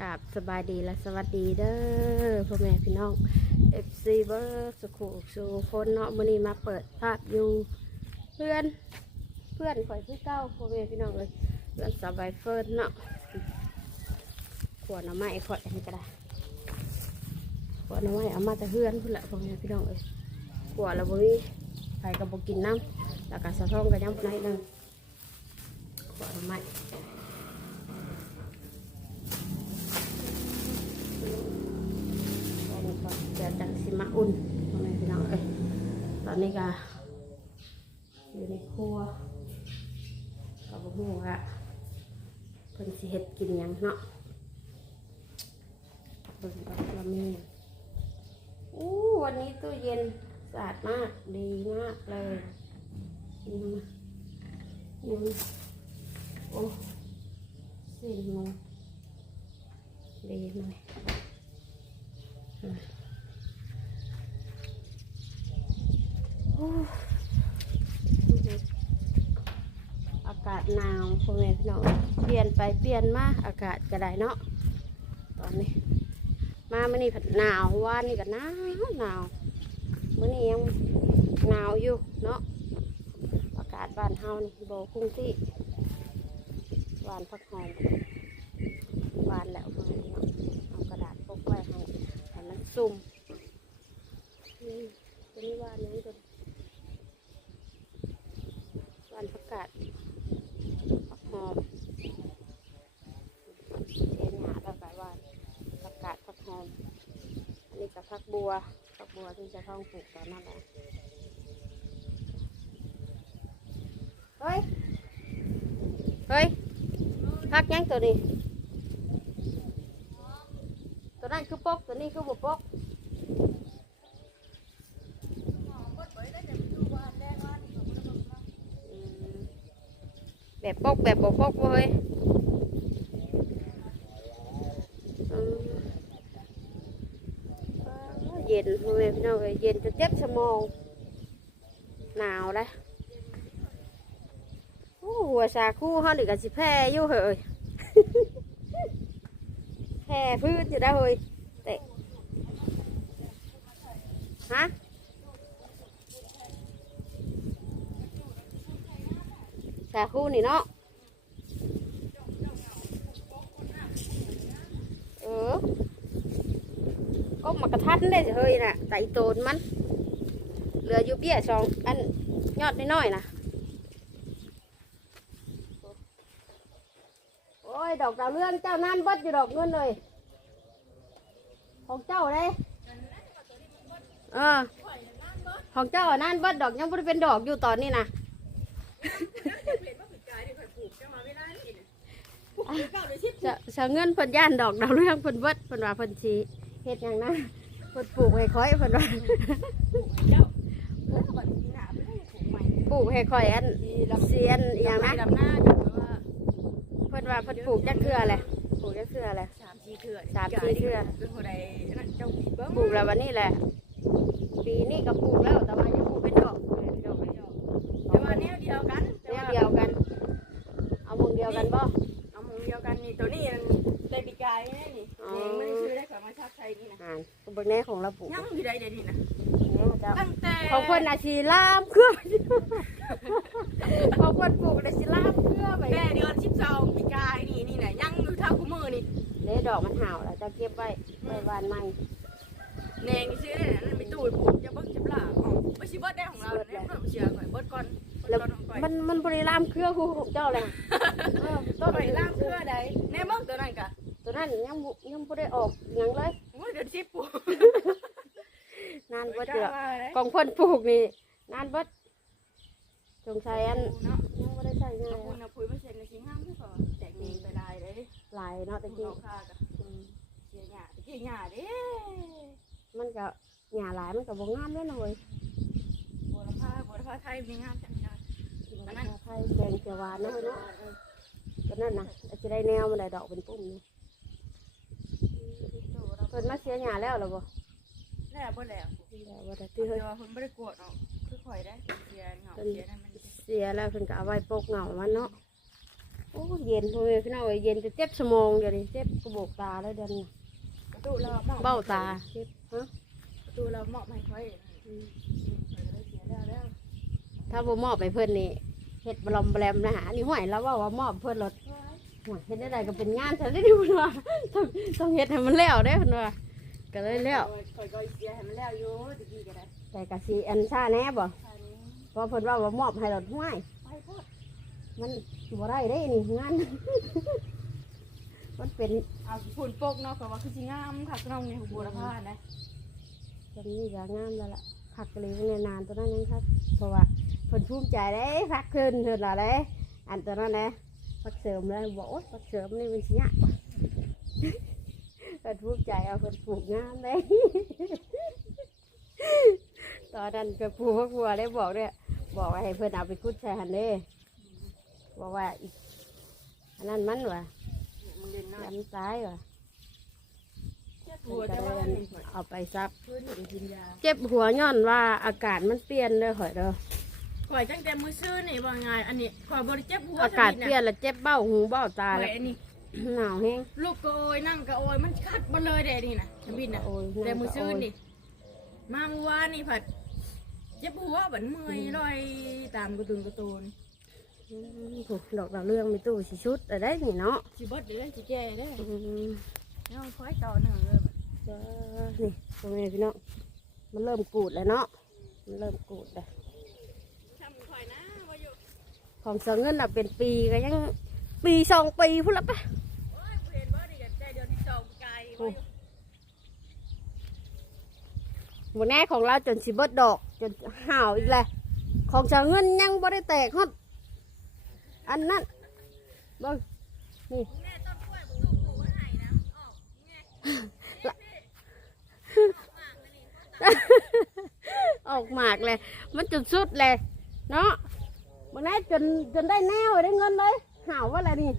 กับสบายดีและสวัสดีเด้อพ่อแม่พี่น้อง FC เบอร์สุขุสุคนเนาะมื้อนี้มาเปิดภาพอยู่เพื่อนเพื่อนข่อยที่เก้าพ่อแม่พี่น้องเลยเพื่อนสบายเฟิร์นเนาะขวดน้ำไม้ขวดอันนี้ก็ได้ขวดน้ำไม้เอามาแต่เพื่อนพุ่นละพ่อแม่พี่น้องเลยขวดล้วบ่มีใครก็บ่กินน้ำแล้วก็สะท้องก็ยังบ่ได้หนึงขวดน้ำไม้ อุ่นพ่อแม่พี่น้องเอ้ยตอนนี้ก็อยู่ในครัวกับบุ้งว่าเพิ่นสิเฮ็ดกินยังเนาะเบิ่งก่อนว่ามีหยังอู้วันนี้ตู้เย็นสะอาดมากดีมากเลยกินมายังโอ้สี่โมงดีหน่อย อากาศหนาวพ่อแม่พี่น้องเปลี่ยนไปเปลี่ยนมาอากาศก็ได้เนาะตอนนี้ มามื่อนี้ผัดหนาวว่านนี่ก็หนาวหนาวมื่อนี้ยังหนาวอยู่เนาะอากาศบ้านเฮานี่โบคุ้งที่หวานพักหอมหวานแล้วพ่อแม่พี่น้องเอากระดาษพกไว้ให้ให้มันซุ่มนี่ตัวนี้หวานยังตัว วันผักกาดผักหอมเอ็นหาแล้วก็วันผักกาดผักหอม อันนี้กับผักบัวผักบัวที่จะต้องปลูกตอนนั้นแหละเฮ้ย เฮ้ยผักยังตัวนี้ ตัวนั้นคือปกตัวนี้คือบุปก อืม แบบปกแบบบปกเว้ยอืมเย็นพ่อแม่พี่น้องเอ้ยเย็นจะเจ็ดชั่วโมงหนาวเลยโอ้หัวชาคู่เขาหนึ่งกับสิแพ้อยู่เหยแพ้พืชอยู่ได้เฮ้ยเตะฮะ ชาคู่นี่เนาะเออก็มากระทันเลยเฮ้ยน่ะไต่โตนมันเหลืออยู่เบี้ยสองอันยอดน้อยๆนะโอ้ยดอกดาวเรืองเจ้านั่นเบิดอยู่ดอกเงินเลย ของเจ้าเลยเออของเจ้าอะนั่นเบิดดอกยังไม่ได้เป็นดอกอยู่ตอนนี้นะ จะจะเงินเพิ่นย่านดอกดาวเรืองเพิ่นเบิดเพิ่นว่าเพิ่นสิเฮ็ดหยังนะเพิ่นปลูกให้ค่อยเพิ่นว่าปลูกให้ค่อยอันเสียนอหย่างนะดำหน้าเดี๋ยวว่าเพิ่นว่าเพิ่นปลูกจักเทื่อแหละปลูกจักเทื่อแหละสามสี่เถื่อสามสี่เทื่อเป็นคนใดนั่นเจ้าปีเบิ้งปลูกแล้ววันนี้แหละ ปีนี้ก็ปลูกแล้ว ของคนอาชีลามเครือของคนปลูกอาชีลามเครือไปแม่เดือนสิบสองปีกายนี่นี่นะยังอยู่เท่าคู่มือนี่เด้ดอกมันห่าวแล้วจะเก็บไว้ไว้บานใหม่แนงนี่ซื้อได้นั่นไปตู้ปลูกจะเบิ้งจะปลาอ๋อไม่ใช่เบิ้ได้ของเราเนี่ยเพิ่มเชียร์ก่อนเบิ้ก่อนเบิ้แล้วก่อนของก่อนมันมันบริลามเครือคู่ของเจ้าเลยเออต้ต้นนไปล่างเพื่อใดแน่เบิ้งตัวนั้นกะตัวนั้นยังบ่ยังบ่ได้ออกหยังเลยโอ้ยเดือนสิบปลูกนาน เบิดเดือว่าเลยของคนปลูกนี่นานเบิดสงสัยอันเนาะยังบ่ได้ใช้ง่ายเอาคุณเอาปุ๋ยมาเช็ดในชิ้นห้ามด้วยก่อนแจกเองไปได้เลยหลายเนาะตะตะกี้กี้ค่ากะอืมเสียหยาตะกี้หยาเด้มันก็หญ้าหลายมันก็บ่งามเลยหน่อยบัวละผ้าบัวละผ้าไทยมีงามจังงานอันนั้นไทยแกงเขียวหวานเนาะเนาะตัวนั้นน่ะอาจจะได้แนวมันได้ดอกเป็นปุ่มนี่เพิ่นมาเสียหญ้าแล้วเหรอบ่ แล้วบ่แล้วแล้วว่าแต่คืที่อเฮ้ยว่าคนบ่ได้กวดเนาะคือข่อยได้เสียเหงาเสียนั่นมันเสียแล้วเพิ่นก็เอาไว้ปกเหงามันเนาะโอ้เย็นพ่อแม่พี่น้องเอ้ยเย็นจะเจ็บสมองเดี๋ยวนี้เจ็บกระบอกตาแล้วเดี๋ยวนี้ประตูเราหมอบเบ้าตาเจ็บฮะประตูเราหมอบให้ค่อยอืมเสียแล้วแล้วถ้าบ่มอบไปเพิ่นนี่เฮ็ดบลอมแบลมนะหานี่ห่วยแล้วว่าว่ามอบเพิ่นรถห่วยเฮ็ดได้ใดก็เป็นงานซะได้ดูว่าต้องต้องเฮ็ดให้มันแล้วเด้เพิ่นว่า ก็เลยแล้วค่อยก็เสียให้มันแล้วอยู่ตะกี้ก็ได้แต่ก็สิอันซ่าแน่บ่ท่านี้เพราะเพิ่นว่าว่ามอบให้รถห่วย ไปโพดมันบ่ได้เด้นี่งาน มันเป็นเอาฝุ่นโปกเนาะเพราะว่าคือสิงามค่ะน้องในหัวละผ้านะจำนี่ก็งามแล้วล่ะพักเลยในนานตัวนั้นยังครับเพราะว่าเพิ่นภูมิใจเด้พักขึ้นเพิ่นว่าเด้อันตัวนั้นนะพักเสริมเลยบอกโอ๊ยพักเสริมนี่มันสิยากกว่า เพิ่นภูมิใจเอาเพิ่นปลูกงามเลย ตอนนั้นก็ปลูกพักบัวได้บอกด้วยบอกว่าให้เพิ่นเอาไปคุดใส่หันเด้บอกว่าอีกอันนั้นมันว่ะมันเด่นน้อยยันซ้ายว่ะเจ็บเพิ่หัวนก็แต่ได้ว่าอันนี่เอาไปซับเพื่อนอยู่กินยาเจ็บหัวย้อนว่าอากาศมันเปลี่ยนเลยข่อยเด้อข่อยตั้งแต่มื้อซื้อนี่ว่าไงอันนี้ข่อยบ่ได้เจ็บหัวอากาศเปลี่ยนแล้วเจ็บเบ้าหูเบ้าตาข่อแล้วยอันนี้ หนาวแห้งลูกก็โอยนั่งก็โอยมันคัดบ่เลยเด้นี่นะทบินน่ะโอ้ยแต่มื้อซื้อนี่มาเมื่อวานนี่ผัดเจ็บหัวบัดเมื่อยลอยตามกระตุนกระตูนอืมถูกดอกดาวเรื่องมีตู้สีชุดอะไรได้นี่เนาะสิเบิดได้สิแก่ได้อืมเอาคอยต่อหนึ่งเลยบัดเด้อนี่ตรงนี้พี่น้องมันเริ่มกูดแล้วเนาะมันเริ่มกูดแล้วทำข่อยนะว่าอยู่ของเสียเงินอะเป็นปีก็ยังปีสองปีพุ่นละปะ โอ้ยบ่เห็นว่าดิใจเดียวที่จอง ไกลว่าอยู่หมดแน่ของเราจนสิบดดอก จนห่าวอีกแล้วของเสียเงินยังบ่ได้แตกฮอดอันนั้นบิ่งนี่ออกหมากเลย มันจุดสุดเลยเนาะมันได้จนจนได้แนวได้เงินเลยห่าวว่าอะไรนี่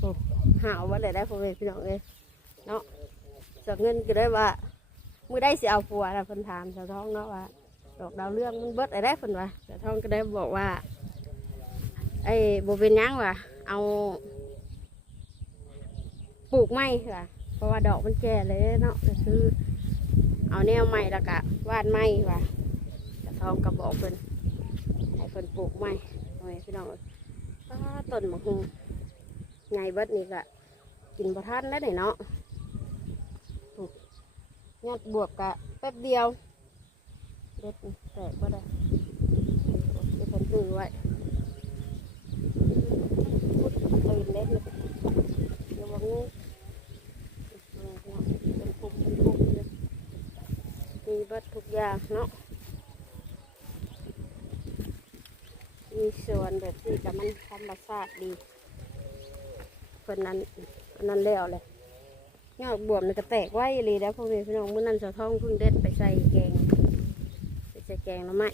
โอ้ ห่าวว่าอะไรได้พ่อแม่พี่น้องเลยเนาะจากเงินก็ได้ว่ามือได้สิเอาผัวนะเพิ่นถามสาวท้องเนาะว่าดอกดาวเรื่องมันเบิดอะไรได้เพิ่นว่าสาวท้องก็ได้บอกว่า ไอ้โบเป็นหยังว่ะเอาปลูกไม้ค่ะ เพราะว่าดอกมันแก่เลยเนาะก็คือ เอาแนวใหม่แล้วก็วาดไม้ว่ะกระทองกระบอกเพิ่นให้เพิ่นปลูกไม้โอ้ยพี่น้องต้นมะฮุงไงเบิดนี่ก็ กินบ่ทันแล้วนี่เนาะยอดบวบกะแป๊บเดียวเด็ดแตกบ่ได้เดี๋ยวเพิ่นตื้อไว้ตื่นเล็ดเลยเดี๋ยวว่างูเป็นคุมเป็นคุมเลยมีเบิดทุกอย่างเนาะมีส่วนแบบที่กับมันธรรมชาติดีเพิ่นนั้น นั้นแล้วเลยยอดบวมนี่ก็แตกไว้เลยแล้วพ่อแม่พี่น้องมื้อนั้นสาวท้องเพิ่งเด็ดไปใส่แกงไปใส่แกงแล้วไหม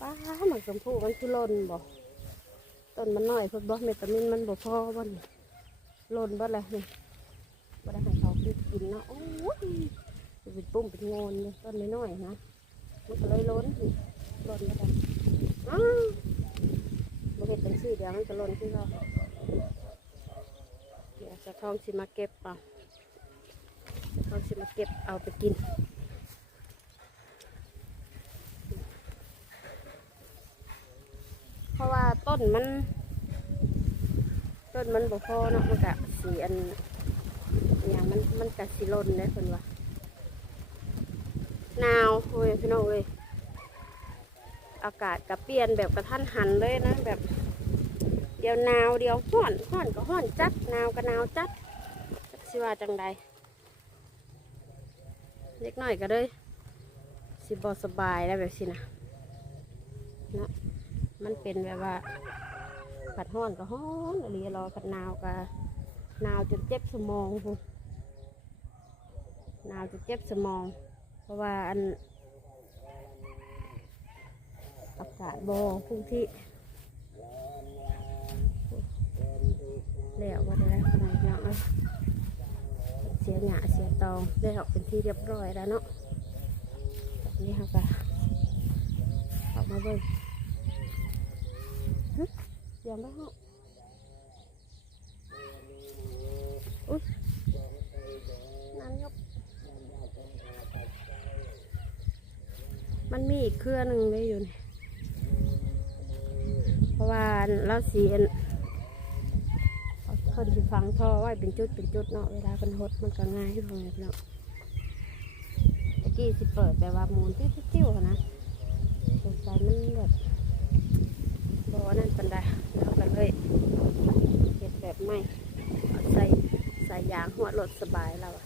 ป้าหมักชมพู่มันคือล่นบ่ต้นมันน้อยพิ่นบ่เมตามินมันบ่พอบ่นล่นบ่เลยนี่บ่ได้ให้เขากินเนาะโอ้ยเป็นปุ่มเป็นโงนเลยต้นน้อยๆนะมันก็เลยล้นล้นแล้วกันอ้าวมาเห็ดเป็นชื่อเดียวมันก็ล้นขึ้นเรา จะท้องสิมาเก็บเอาจะทองสิมาเก็บเอาไปกินเพราะว่าต้นมัน ต้นมันบ่พอเนาะมันกะสีอันอย่างมันมันกะสีล้นเลยคนว่าหนาวโอ้ยพี่น้องเอ้ยอากาศกับเปลี่ยนแบบกระทันหันเลยนะแบบ เดี๋ยวหนาวเดี๋ยวห้อนห้อนก็ห้อนจัดหนาวก็หนาวจัดสิว่าจังใดเล็กน้อยก็เลยสิบสบายแล้วแบบสินะเนาะมันเป็นแบบว่าผัดห้อนก็ห้อนอะไรรอผัดหนาวก็หนาวจนเจ็บสมองพู้นหนาวจนเจ็บสมอง เพราะว่าอันอากาศบอพุ่งที่ แล้วว่าได้ขนาดเนาะเสียหยาเสียตองได้ออกเป็นที่เรียบร้อยแล้วเนาะแบบนี้ค่ะก็ออกมาเบิ่งหึยสียงไปห้องอุ้ยน้ำยกมันมีอีกเครือหนึ่งเลยอยู่นี่เพราะว่าเราเสีย เขาจะฟังท่อไว้เป็นจุดเป็นจุดเนาะเวลาเป็นหดมันก็ง่ายที่พงเนาะตะกี้สิเปิดแบบว่ามูนติ้วติ้วๆนะสงสัยมันแบบบอว่านั่นเป็นไดแล้วก็เลยเห็ดแบบไม่ใส่ใส่ยางหัวรถสบายเราอะ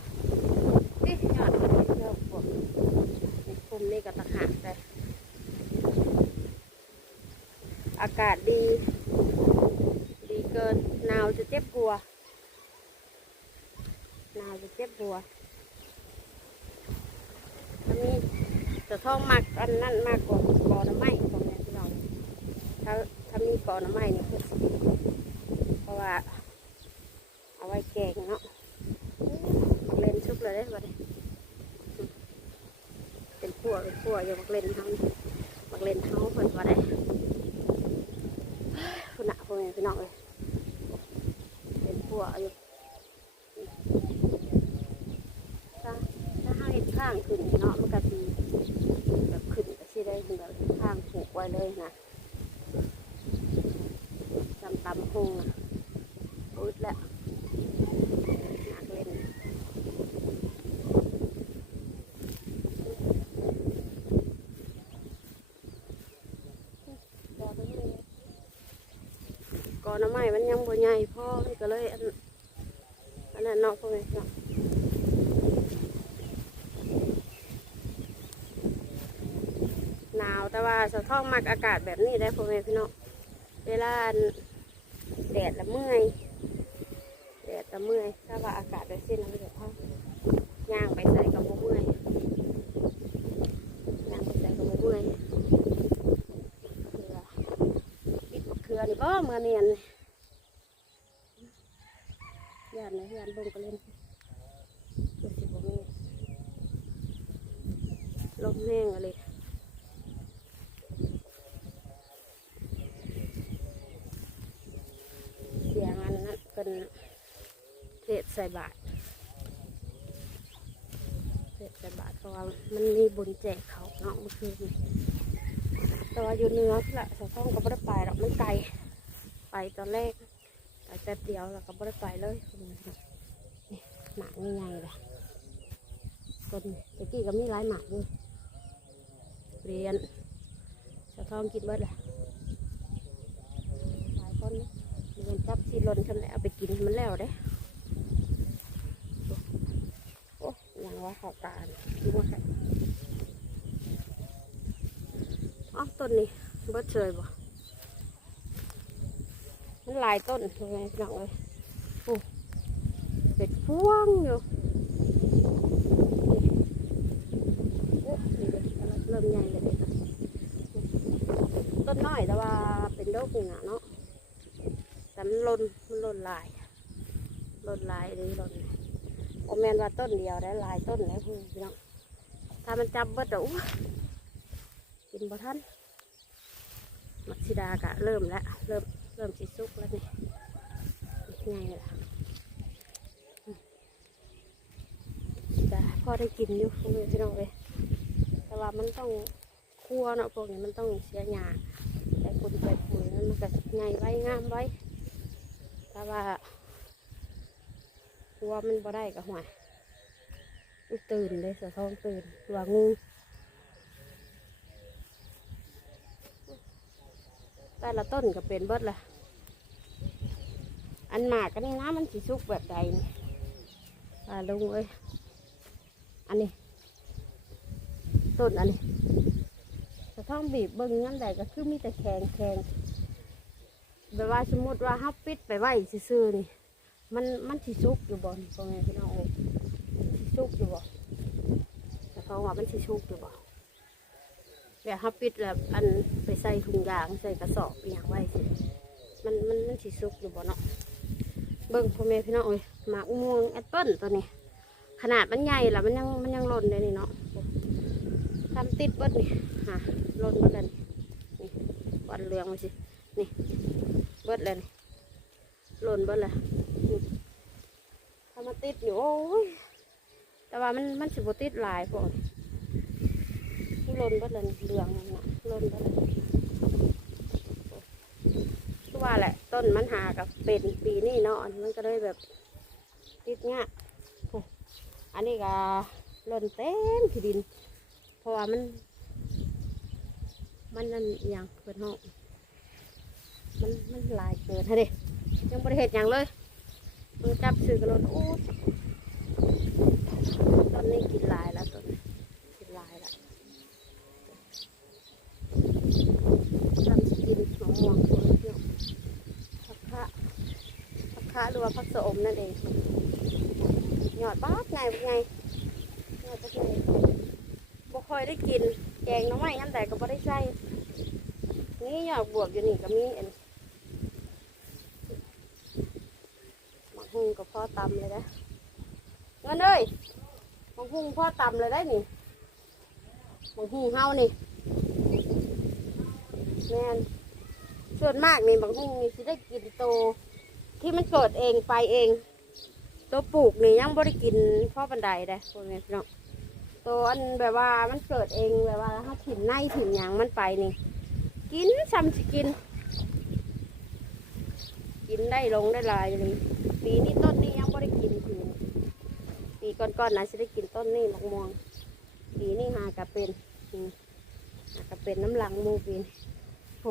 นี่ยอดเริ่มปวดในคุมนี่ก็ตะหากเลยอากาศดี เกินหนาวจะเจ็บหัวหนาวจะเจ็บหัวถ้ามีจะท้องมากอันนั้นมากกว่าก่อน้ำไม้ของแม่พี่น้องถ้าถ้ามีก่อน้ำไม้เนี่ยคือสิดีเพราะว่า เอาไว้แกงเนาะเล่นชุบเลยได้ปะเนี่ยเป็นขั่วเป็นขั่วอยู่มักเล่นทั้งมักเล่นทั้งเพิ่นว่าได้คุณน่ะพ่อแม่พี่น้องเลย ขัวอยู่ถ้าถ้าห้าเห็นข้างขึ้นเนาะมันก็สีแบบขึ้นก็สิได้แบบข้างผูกไว้เลยนะจำตำพุงอะอุดแล้วก่อนน้ำไม้มันยังบ่ใหญ่พ่อมันก็เลยอันอันนั้นเนาะพ่อแม่เนาะหนาวแต่ว่า สะท้องมักอากาศแบบนี้ได้พ่อแม่พี่น้องเวลาแดดละเมื่อยแดดละเมื่อยถ้าว่าอากาศแบบนี้นะมันจะท้องย่างไปใส่กับเมื่อยย่างไปใส่กับเมื่อยปิดมะเขือนี่ก็เมื่อเนียนยานเลยยานเบิ่งก็เล่นดูสิบ่มีลมแห้งอะเลยเสียงอัน นั้นเทศใส่บาทเทศใส่บาทเพราะว่ามันมีบุญแจกเขาเนาะเมื่อคืนแต่ว่าอยู่เนื้อแหละสะท้องก็ไม่ได้ไปหรอกมันไกลไปตอนแรกไปแป๊บเดียวแล้วก็ไม่ได้ไปเลยนี่หมากง่ายๆเลยต้นตะกี้ก็มีหลายหมากด้วยเรียนสะท้องกินเบิดเลยหลายคนนจั บซีลนฉันแล้วเอาไปกินมันแล้วเด้โอ้ยังว่าเขาตาลคิดว่าใครอ๋อต้นนี้เบิดเฉยบ่มันหลายต้นทำไมหน้องเลยโอ้เป็ดพวงอยู่โอ้เริ่มใหญ่เลยต้นน้อยแต่ว่าเป็นโรคหนึ่งอะเนาะ แต่มันล่นมันล่นลายล่นลายเลยหล่นโอแมนว่าต้นเดียวได้ลายต้นแล้วพี่น้องถ้ามันจับเบิดเดี๋ยวกินบ่ทันมักซิดากะเริ่มแล้วเริ่มเริ่มสิสุกแล้วนี่ง่ายละแต่พอได้กินอยู่พวกนี้พี่น้องเลยแต่ว่ามันต้องคั่วเนาะพวกนี้มันต้องเสียหยาแต่คุณใจปุ๋ยนั้นมันก็ใหญ่ไว้งามไว้ ว่าคั่วมันบ่ได้กับหัวยตื่นเลยสะท้องตื่นว่างูแต่ละต้นก็เป็นเบิดละอันหมากกันนี่นะมันสิสุกแบบใดนี่อ่าลุงเอ้ยอันนี้ ต้นอันนี้จะต้องบีบเบิ้งงั้นใดก็คือมีแต่แข็งแข็ง แบบว่าสมมติว่าเฮาปิดไปไว้ซื่อๆนี่ มันมันสิสุกอยู่บ่นี่พ่อแม่พี่น้องเอ้ยสิสุกอยู่บ่แต่เขาว่ามันสิสุกอยู่บ่แบบฮับปิดแบบอันไปใส่ถุงยางใส่กระสอบอหย่างไว้สิมันมันมันสีสุกอยู่บ่เนาะเบิ่งพ่อแม่พี่น้องเอ้ยหมากม่วงแอปเปิ้ลตัวนี้ ขนาดมันใหญ่ละมันยังมันยังหล่นเลยนี่เนาะทำติดเบิดนี่ฮะหล่นเบิดแล้วนี่นี่วันเหลืองมาสินี่ เบิดเลยนี่หล่นเบิดเลยอืมถ้ามาติดอยู่โอ้ยแต่ว่ามันมันสิบติดหลายพวกมันหล่นเบิดเลยนี่เหลืองนั่นน่ะหล่นเบิดเลยคือว่าแหละ ต้นมันหากับเป็นปีนี้เนาะมันก็เลยแบบติดเงี้ยโอ้อันนี้ก็หล่นเต็มที่ดิน เพราะว่ามัน มันนั่นอหย่างเปิดห้อง มันมันลายเกินฮะเด็ยังบริเหตุอย่างเลยมันจับซื้อกระโดดอู้ตอนนี้กินลายแล้วตอนนี้กินลายแล้วทำสกินหอมม่วงตัวเที่ยวผักคะผักคะหรือว่าผักสะอมนั่นเองหยอดบ้าไงไงหยอดบ้าไงบ่ค่อยได้กินแกงน้ำไม้ยันแต่ก็บ่ได้ใส่นี่หยอดบวกอยู่นี่ก็มีอันหมักหุงกับ พ่อตำเลยนะเงินเอ้ยมักหุงพ่อตำเลยได้นี่มักหุงเฮานี่แม่นส่วนมากนี่หมักหุงนี่สิได้กินโต ที่มันเกิดเองไปเอง ตัวปลูกนี่ยังบ่ได้กินพ่อบันไดได้พวกนี้พี่น้องตัวอันแบบว่ามันเกิดเองแบบว่าถ้าถิ่นในถิ่นหยางมันไปนี่ กินซ้ำสิกิน กินได้ลงได้ลายเลยปีนี้ต้นนี้ยังไม่ได้กินปีนี้ ปีก่อนๆนะจะได้กินต้นนี้มะม่วง ปีนี้หากระเป็นหากระเป็นน้ำหลังมูปีนโอ้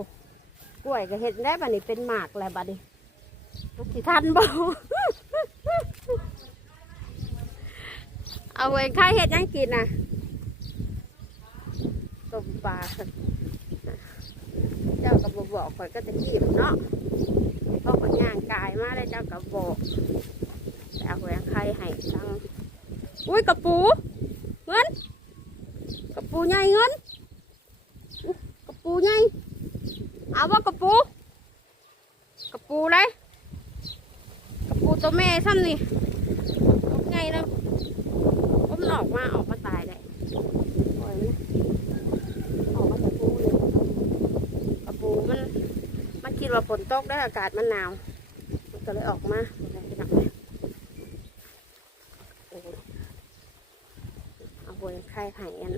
กล้วยก็เห็ดได้บัดนี้เป็นหมากแล้วบัดนี้สิทันบ่เอาไว้ข้าเห็ดยังกินนะต้มปลาเจ้ากับบอกข่อยก็จะกีบเนาะเพราะข่อยย่างกายมาได้เจ้ากับบอกแต่เอาไว้ใครให้ทั้ง อุ้ยกระปูเงินกระปูใหญ่เงินกระปูใหญ่เอาว่ากระปูกระปูเลยกระปูตัวแม่ซ้ำนี่ตัวใหญ่นะก็มันออกมาออกมาตายได้ปล่อยมันนะออกมาจากปูเลยกระปูมันมันคิดว่าฝนตกได้อากาศมันหนาว มันก็เลยออกมาเอาไปหนักเลยโอ้ยเอาบน ไข่ไห่อัน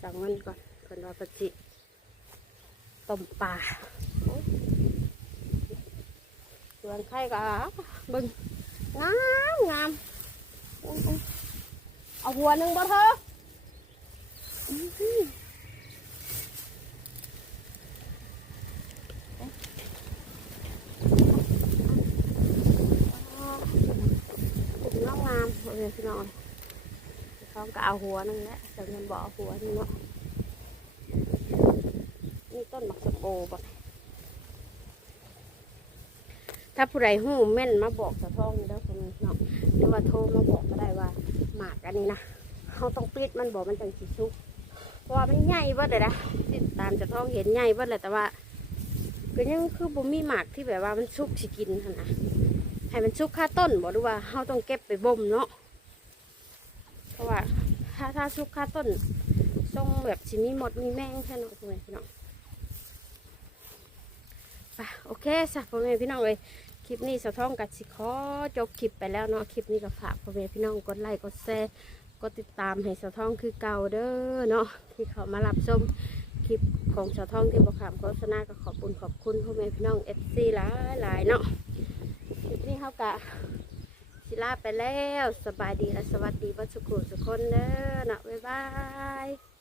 สั่งมันก่อนคนว่าปจิต้มปลาโอ้ยส่วนไข่ก็บึงงามงามเอาหัวหนึ่งบ่เธออื้อหืออ๋อถึงน้องามโอเคพี่น้อง เขาก็เอาหัวนึงแหละแต่เงินบ่เอาหัวนึงเนาะนี่ต้นมักสะโปบ่ถ้าผู้ใดหู้แม่นมาบอกสะท้องนี่แล้วคนเนาะหรือว่าโทรมาบอกก็ได้ว่าหมากอันนี้นะเขาต้องปิดมันบอกมันจังสิชุกเพราะว่ามันใหญ่เบิดเลยนะติดตามจะท้องเห็นใหญ่เบิดเลยแต่ว่าก็ยังคือบ่มีหมากที่แบบว่ามันชุกสิกินนะให้มันชุกค่าต้นบอกดูว่าเขาต้องเก็บไปบ่มเนาะ ถ้าชุกค่าต้นทรงแบบสิมีหมดมีแมงแค่นั้นพ่อแม่พี่น้องไปโอเคสักพ่อแม่พี่น้องเลยคลิปนี้สะท้องกัดสิขอจบคลิปไปแล้วเนาะคลิปนี้ก็ฝากพ่อแม่พี่น้องกดไลค์กดแชร์กดติดตามให้สะท้องคือเก่าเด้อเนาะที่เขามารับชมคลิปของสะท้องที่บอกขามโฆษณาก็ขอบคุณขอบคุณพ่อแม่พี่น้องเอฟซีหลายหลายๆเนาะคลิปนี้เขากะิลาไปแล้ว สบายดีและสวัสดีวันสุขุสุกคนเด้อนะบ๊ายบาย